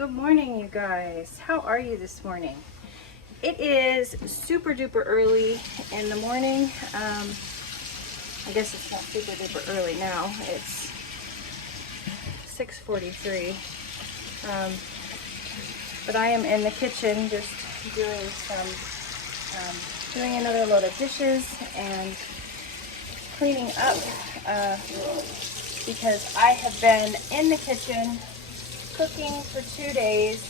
Good morning, you guys. How are you this morning? It is super duper early in the morning. I guess it's not super duper early now. It's 6:43. But I am in the kitchen just doing doing another load of dishes and cleaning up because I have been in the kitchen cooking for 2 days,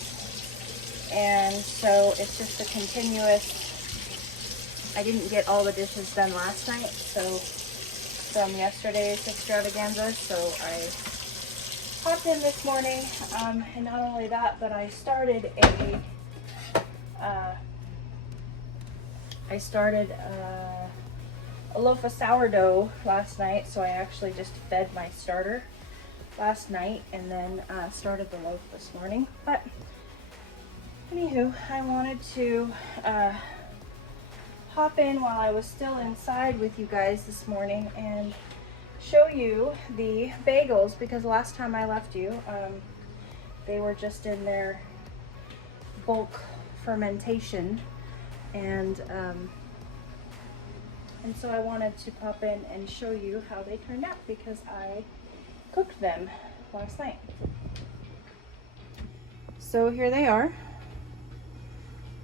and so it's just a continuous. I didn't get all the dishes done last night, so from yesterday's extravaganza, so I hopped in this morning, and not only that, but I started a loaf of sourdough last night, so I actually just fed my starter last night and then started the loaf this morning. But anywho, I wanted to hop in while I was still inside with you guys this morning and show you the bagels, because last time I left you, they were just in their bulk fermentation, and so I wanted to pop in and show you how they turned out because I cooked them last night. So here they are,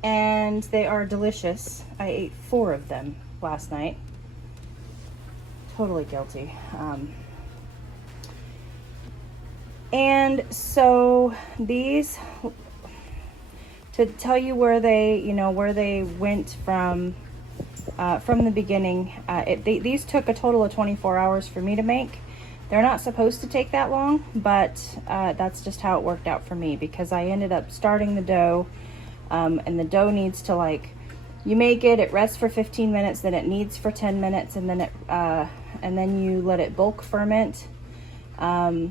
and they are delicious. I ate 4 of them last night. Totally guilty. And so these, to tell you where they went from the beginning, these took a total of 24 hours for me to make. They're not supposed to take that long, but that's just how it worked out for me, because I ended up starting the dough, and the dough needs to, like, you make it, it rests for 15 minutes, then it kneads for 10 minutes, and then you let it bulk ferment until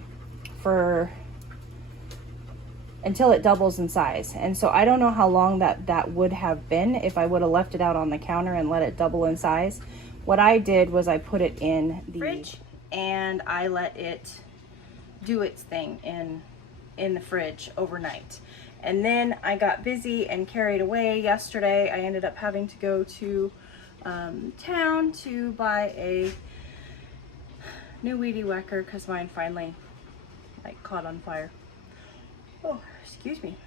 it doubles in size. And so I don't know how long that would have been if I would have left it out on the counter and let it double in size. What I did was I put it in the fridge and I let it do its thing in the fridge overnight. And then I got busy and carried away yesterday. I ended up having to go to town to buy a new weedy whacker because mine finally caught on fire. Oh, excuse me.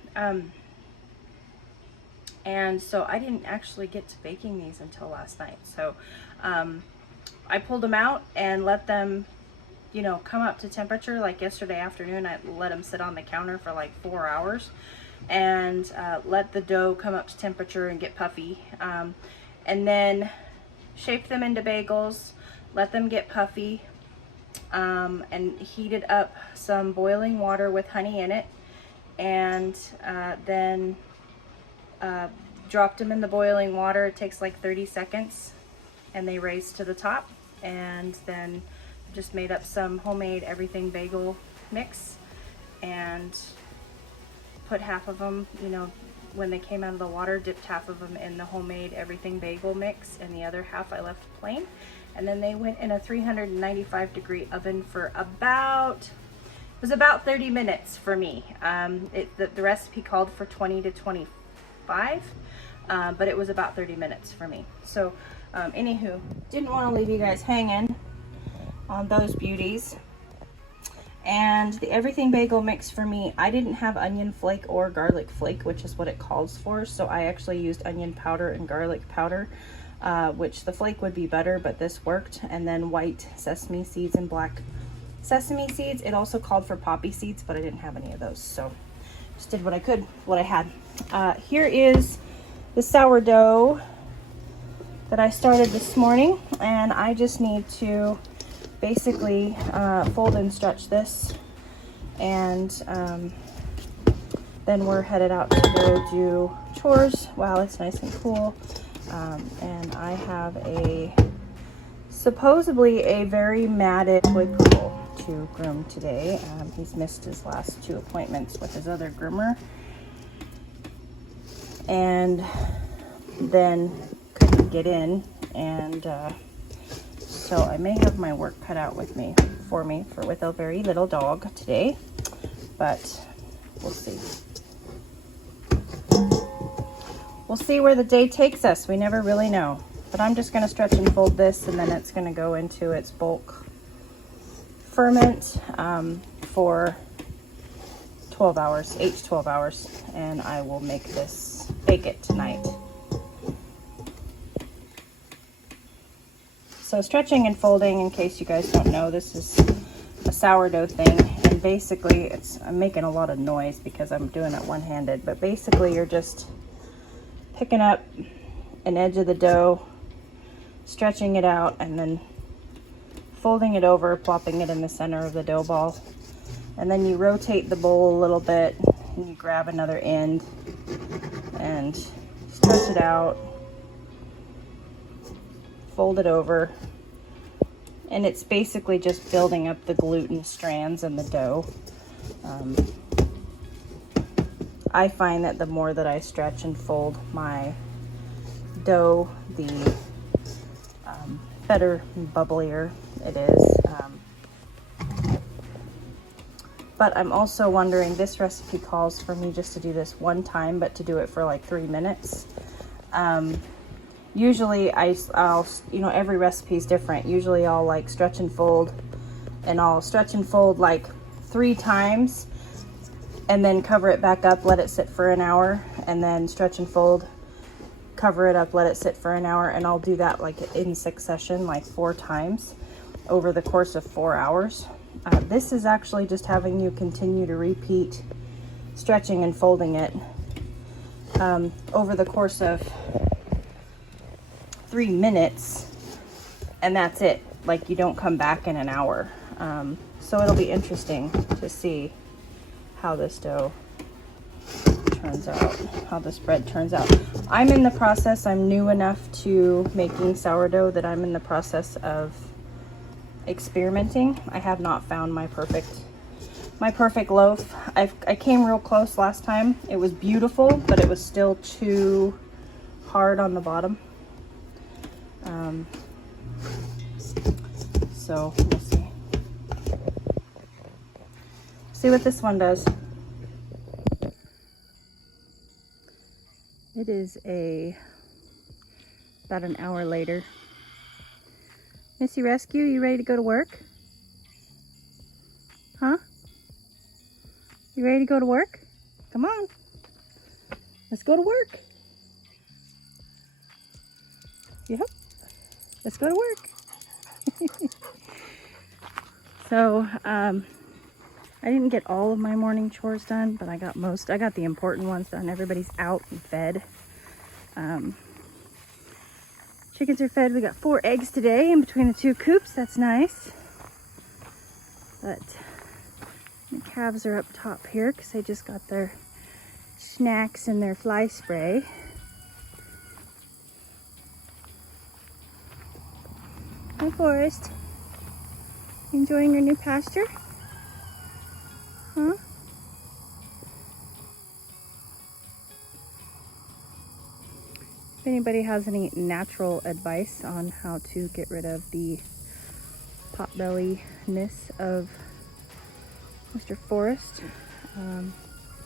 And so I didn't actually get to baking these until last night. So I pulled them out and let them, come up to temperature. Like yesterday afternoon, I let them sit on the counter for like 4 hours and let the dough come up to temperature and get puffy. And then shaped them into bagels, let them get puffy, and heated up some boiling water with honey in it, and then dropped them in the boiling water. It takes like 30 seconds and they raise to the top, and then just made up some homemade everything bagel mix and put half of them, when they came out of the water, dipped half of them in the homemade everything bagel mix, and the other half I left plain. And then they went in a 395-degree oven for about 30 minutes for me. The recipe called for 20 to 25, but it was about 30 minutes for me. So anywho, didn't want to leave you guys hanging on those beauties. And the everything bagel mix for me, I didn't have onion flake or garlic flake, which is what it calls for. So I actually used onion powder and garlic powder, which the flake would be better, but this worked. And then white sesame seeds and black sesame seeds. It also called for poppy seeds, but I didn't have any of those. So just did what I could, what I had. Here is the sourdough that I started this morning, and I just need to basically fold and stretch this, and then we're headed out to go do chores while it's nice and cool. And I have supposedly a very matted toy poodle to groom today. He's missed his last 2 appointments with his other groomer, and then couldn't get in, and so I may have my work cut out with a very little dog today, but we'll see. we'll see where the day takes us. We never really know. But I'm just gonna stretch and fold this, and then it's gonna go into its bulk ferment for 12 hours, 8 to 12 hours, and I will bake it tonight. So stretching and folding, in case you guys don't know, this is a sourdough thing, and basically I'm making a lot of noise because I'm doing it one-handed, but basically you're just picking up an edge of the dough, stretching it out, and then folding it over, plopping it in the center of the dough ball. And then you rotate the bowl a little bit, and you grab another end and stretch it out, fold it over, and it's basically just building up the gluten strands in the dough. I find that the more that I stretch and fold my dough, the better, bubblier it is. But I'm also wondering, this recipe calls for me just to do this one time, but to do it for like 3 minutes. Usually I'll, you know, every recipe is different. Usually I'll like stretch and fold, and I'll stretch and fold like 3 times and then cover it back up, let it sit for an hour, and then stretch and fold, cover it up, let it sit for an hour, and I'll do that like in succession, like 4 times over the course of 4 hours. This is actually just having you continue to repeat stretching and folding it over the course of 3 minutes, and that's it. Like, you don't come back in an hour. So it'll be interesting to see how this dough turns out, how this bread turns out. I'm in the process, I'm new enough to making sourdough that I'm in the process of experimenting. I have not found my perfect loaf. I came real close last time. It was beautiful, but it was still too hard on the bottom. So we'll see. See what this one does. It is about an hour later. Missy Rescue, you ready to go to work? Huh? You ready to go to work? Come on. Let's go to work. Yep. Let's go to work. So, I didn't get all of my morning chores done, but I got most. I got the important ones done. Everybody's out and fed. Chickens are fed. We got 4 eggs today in between the 2 coops. That's nice. But the calves are up top here because they just got their snacks and their fly spray. Hi, Forrest. Enjoying your new pasture? Huh? If anybody has any natural advice on how to get rid of the potbelly-ness of Mr. Forrest,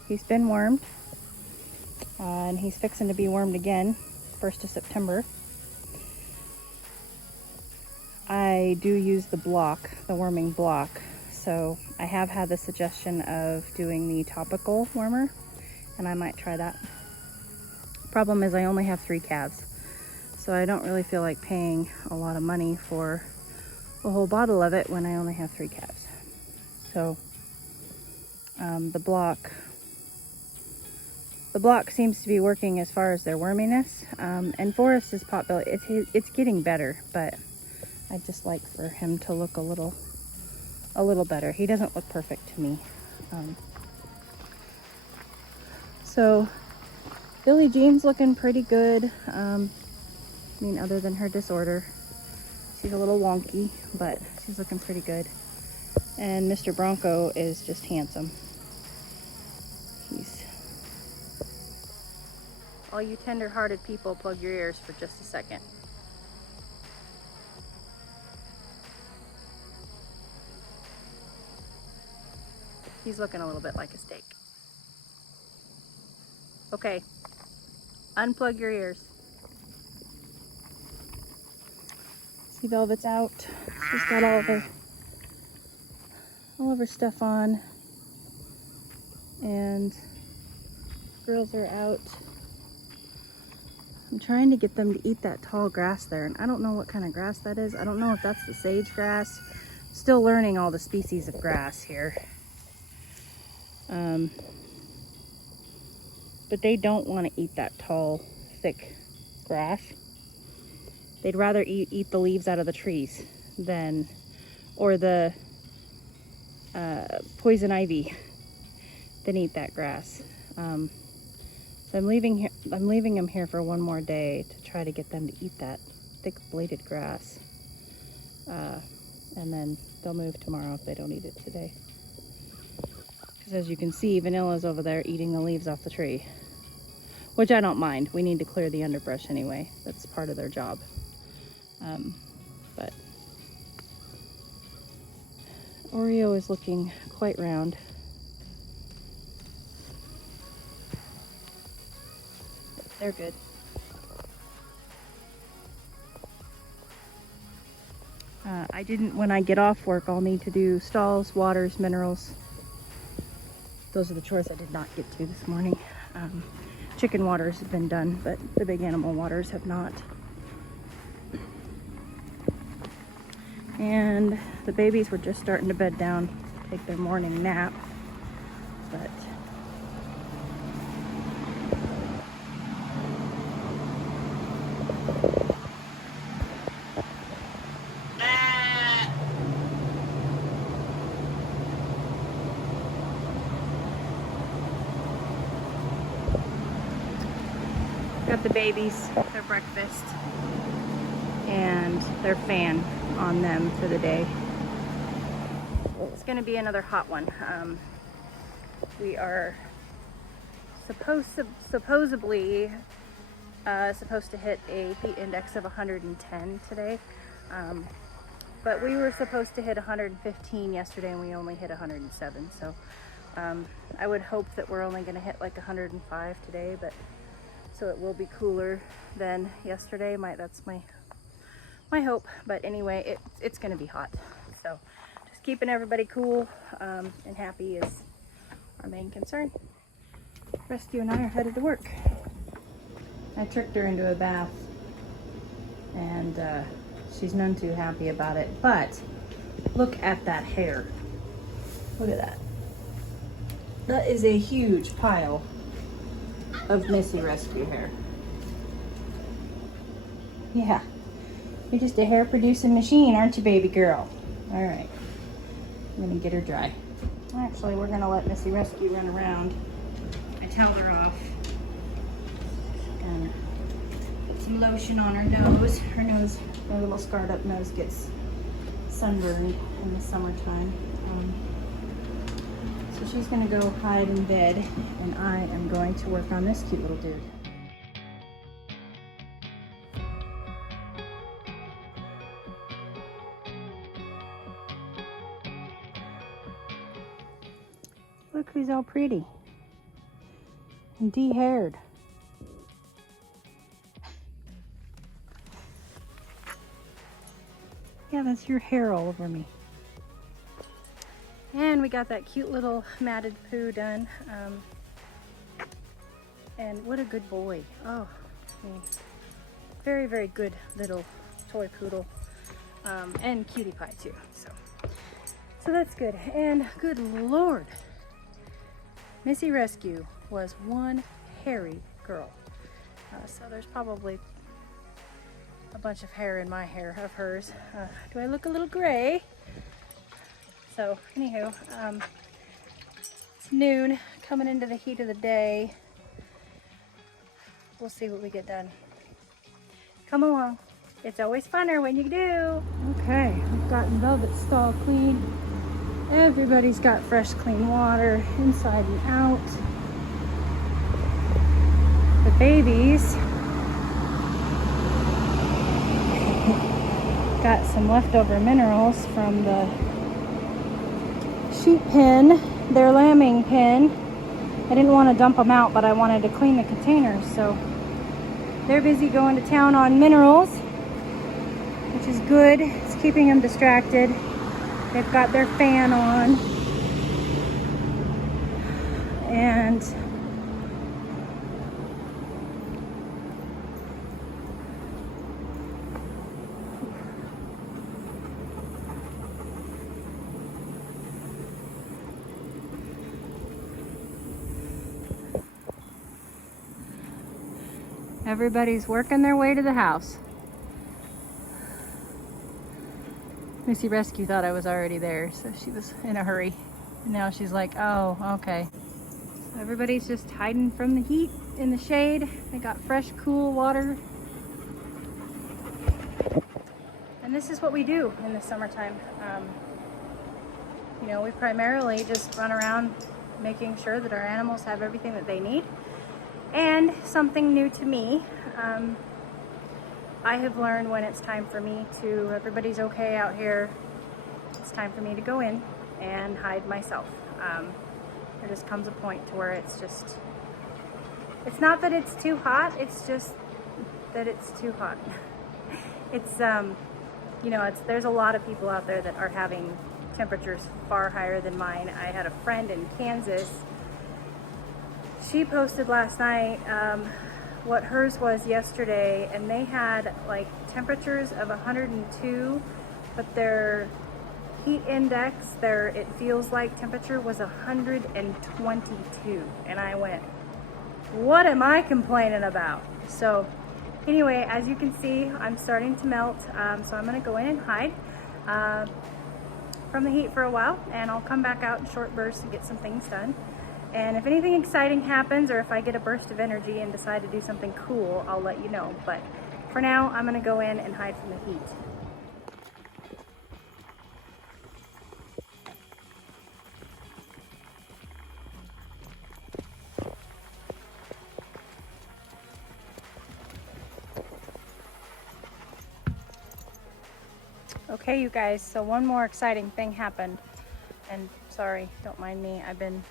he's been wormed, and he's fixing to be wormed again 1st of September. I do use the block, the worming block, so I have had the suggestion of doing the topical wormer, and I might try that. Problem is I only have 3 calves, so I don't really feel like paying a lot of money for a whole bottle of it when I only have 3 calves. So the block seems to be working as far as their worminess, and Forrest's potbelly, it's getting better, but I'd just like for him to look a little better. He doesn't look perfect to me. So Billie Jean's looking pretty good. I mean, other than her disorder. She's a little wonky, but she's looking pretty good. And Mr. Bronco is just handsome. All you tender-hearted people, plug your ears for just a second. He's looking a little bit like a steak. Okay, Unplug your ears. See, Velvet's out. She's got all of her stuff on. And girls are out. I'm trying to get them to eat that tall grass there, and I don't know what kind of grass that is. I don't know if that's the sage grass. Still learning all the species of grass here. But they don't want to eat that tall, thick grass. They'd rather eat the leaves out of the trees than, or the poison ivy than eat that grass. So I'm leaving them here for one more day to try to get them to eat that thick bladed grass. And then they'll move tomorrow if they don't eat it today. Because as you can see, Vanilla's over there eating the leaves off the tree. Which I don't mind. We need to clear the underbrush anyway. That's part of their job. But Oreo is looking quite round. They're good. When I get off work, I'll need to do stalls, waters, minerals. Those are the chores I did not get to this morning. Chicken waters have been done, but the big animal waters have not. And the babies were just starting to bed down, take their morning nap, but got the babies their breakfast and their fan on them for the day. It's going to be another hot one. We are supposedly supposed to hit a heat index of 110 today, but we were supposed to hit 115 yesterday and we only hit 107. So I would hope that we're only going to hit like 105 today, but so it will be cooler than yesterday. That's my hope. But anyway, it's going to be hot. So just keeping everybody cool and happy is our main concern. Rescue and I are headed to work. I tricked her into a bath and she's none too happy about it. But look at that hair. Look at that. That is a huge pile of Missy Rescue hair. Yeah. You're just a hair producing machine, aren't you, baby girl? All right. I'm gonna get her dry. Actually, we're gonna let Missy Rescue run around. I toweled her off. And put some lotion on her nose. Her little scarred up nose gets sunburned in the summertime. So she's gonna go hide in bed, and I am going to work on this cute little dude. Look who's all pretty and de-haired. Yeah, that's your hair all over me. And we got that cute little matted poo done. And what a good boy. Oh, very, very good little toy poodle. And cutie pie too. So that's good. And good Lord, Missy Rescue was one hairy girl. So there's probably a bunch of hair in my hair of hers. Do I look a little gray? So anywho, it's noon, coming into the heat of the day. We'll see what we get done. Come along. It's always funner when you do. Okay, I've gotten Velvet's stall clean. Everybody's got fresh, clean water inside and out. The babies got some leftover minerals from the sheep pen, their lambing pen. I didn't want to dump them out, but I wanted to clean the containers, so They're busy going to town on minerals, which is good. It's keeping them distracted. They've got their fan on. And everybody's working their way to the house. Missy Rescue thought I was already there, so she was in a hurry. And now she's like, oh, okay. So everybody's just hiding from the heat in the shade. They got fresh, cool water. And this is what we do in the summertime. You know, we primarily just run around making sure that our animals have everything that they need. And something new to me, I have learned when it's time for me to, everybody's okay out here, it's time for me to go in and hide myself. There just comes a point to where it's just, it's not that it's too hot, it's just that it's too hot. It's, you know, there's a lot of people out there that are having temperatures far higher than mine. I had a friend in Kansas. She posted last night what hers was yesterday, and they had like temperatures of 102, but their heat index, their it feels like temperature was 122. And I went, what am I complaining about? So anyway, as you can see, I'm starting to melt, so I'm going to go in and hide from the heat for a while, and I'll come back out in short bursts and get some things done. And if anything exciting happens, or if I get a burst of energy and decide to do something cool, I'll let you know. But for now, I'm going to go in and hide from the heat. Okay, you guys, so one more exciting thing happened. And sorry, don't mind me. I've been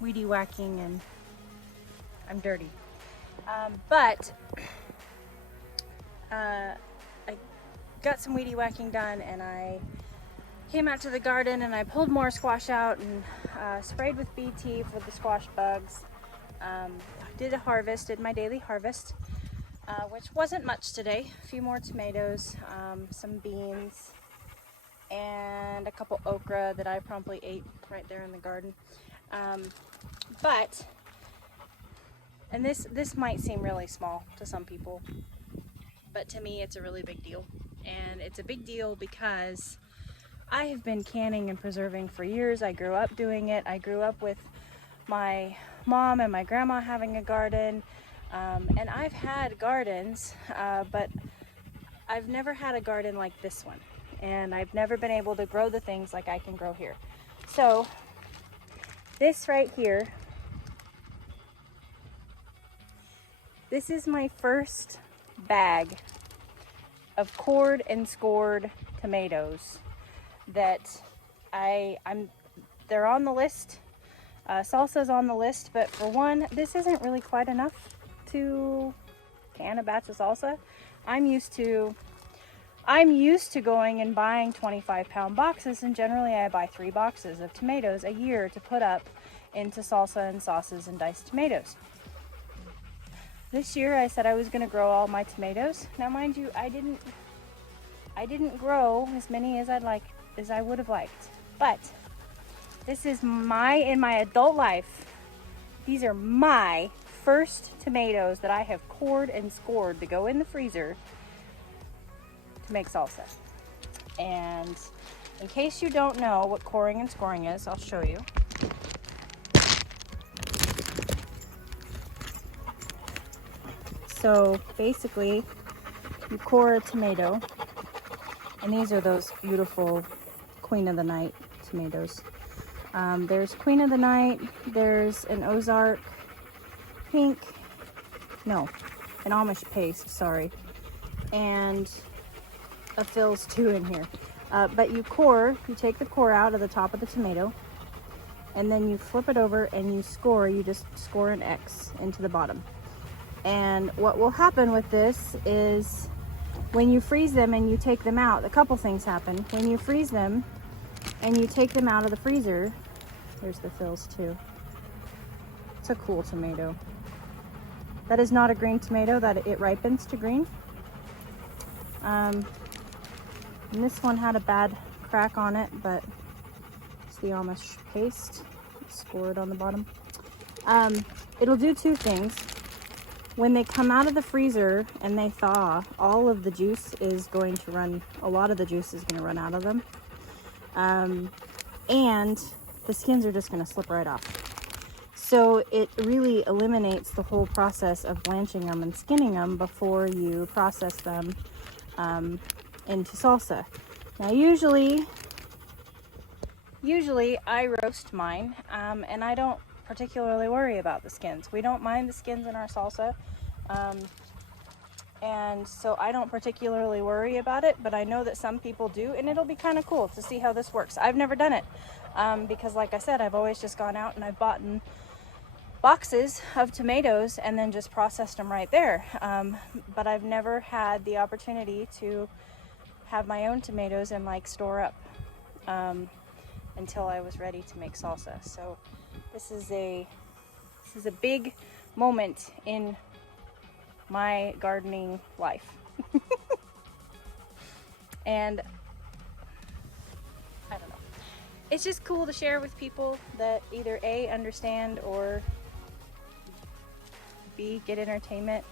weedy whacking and I'm dirty. But I got some weedy whacking done, and I came out to the garden and I pulled more squash out and sprayed with BT for the squash bugs. Did my daily harvest, which wasn't much today. A few more tomatoes, some beans, and a couple okra that I promptly ate right there in the garden. And this might seem really small to some people, but to me it's a really big deal. And it's a big deal because I have been canning and preserving for years. I grew up doing it. I grew up with my mom and my grandma having a garden, and I've had gardens, but I've never had a garden like this one, and I've never been able to grow the things like I can grow here. So this right here, this is my first bag of cored and scored tomatoes that they're on the list. Salsa's on the list, but for one, this isn't really quite enough to can a batch of salsa. I'm used to going and buying 25-pound boxes, and generally I buy 3 boxes of tomatoes a year to put up into salsa and sauces and diced tomatoes. This year I said I was going to grow all my tomatoes. Now mind you, I didn't grow as many as I would have liked. But this is in my adult life, these are my first tomatoes that I have cored and scored to go in the freezer to make salsa. And in case you don't know what coring and scoring is, I'll show you. So basically, you core a tomato, and these are those beautiful Queen of the Night tomatoes. There's Queen of the Night, there's an Ozark Pink, no, an Amish Paste, sorry, and a Phil's 2 in here. But you take the core out of the top of the tomato, and then you flip it over and you just score an X into the bottom. And what will happen with this is when you freeze them and you take them out, a couple things happen. When you freeze them and you take them out of the freezer, there's the fills too. It's a cool tomato. That is not a green tomato, that it ripens to green. And this one had a bad crack on it, but it's the Amish paste. It's scored on the bottom. It'll do two things. When they come out of the freezer and they thaw, all of the juice is going to run, a lot of the juice is going to run out of them. And the skins are just going to slip right off. So it really eliminates the whole process of blanching them and skinning them before you process them into salsa. Now usually I roast mine, and I don't particularly worry about the skins. We don't mind the skins in our salsa, and so I don't particularly worry about it, but I know that some people do, and it'll be kind of cool to see how this works. I've never done it, because like I said, I've always just gone out and I've bought boxes of tomatoes and then just processed them right there. But I've never had the opportunity to have my own tomatoes and like store up until I was ready to make salsa. So this is a big moment in my gardening life. And I don't know, it's just cool to share with people that either A, understand, or B, get entertainment.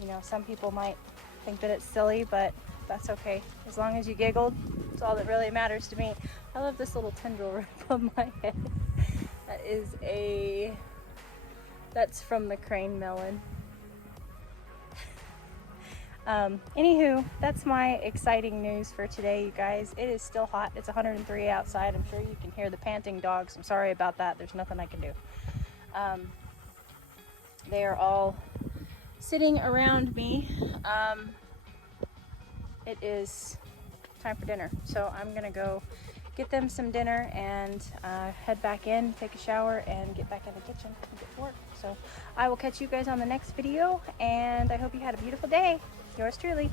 You know, some people might think that it's silly, but that's okay. As long as you giggled, it's all that really matters to me. I love this little tendril right above my head. That's from the crane melon. Anywho, that's my exciting news for today, you guys. It is still hot. It's 103 outside. I'm sure you can hear the panting dogs. I'm sorry about that. There's nothing I can do. They are all sitting around me. It is time for dinner, so I'm gonna go get them some dinner and head back in, take a shower, and get back in the kitchen and get to work. So I will catch you guys on the next video, and I hope you had a beautiful day. Yours truly.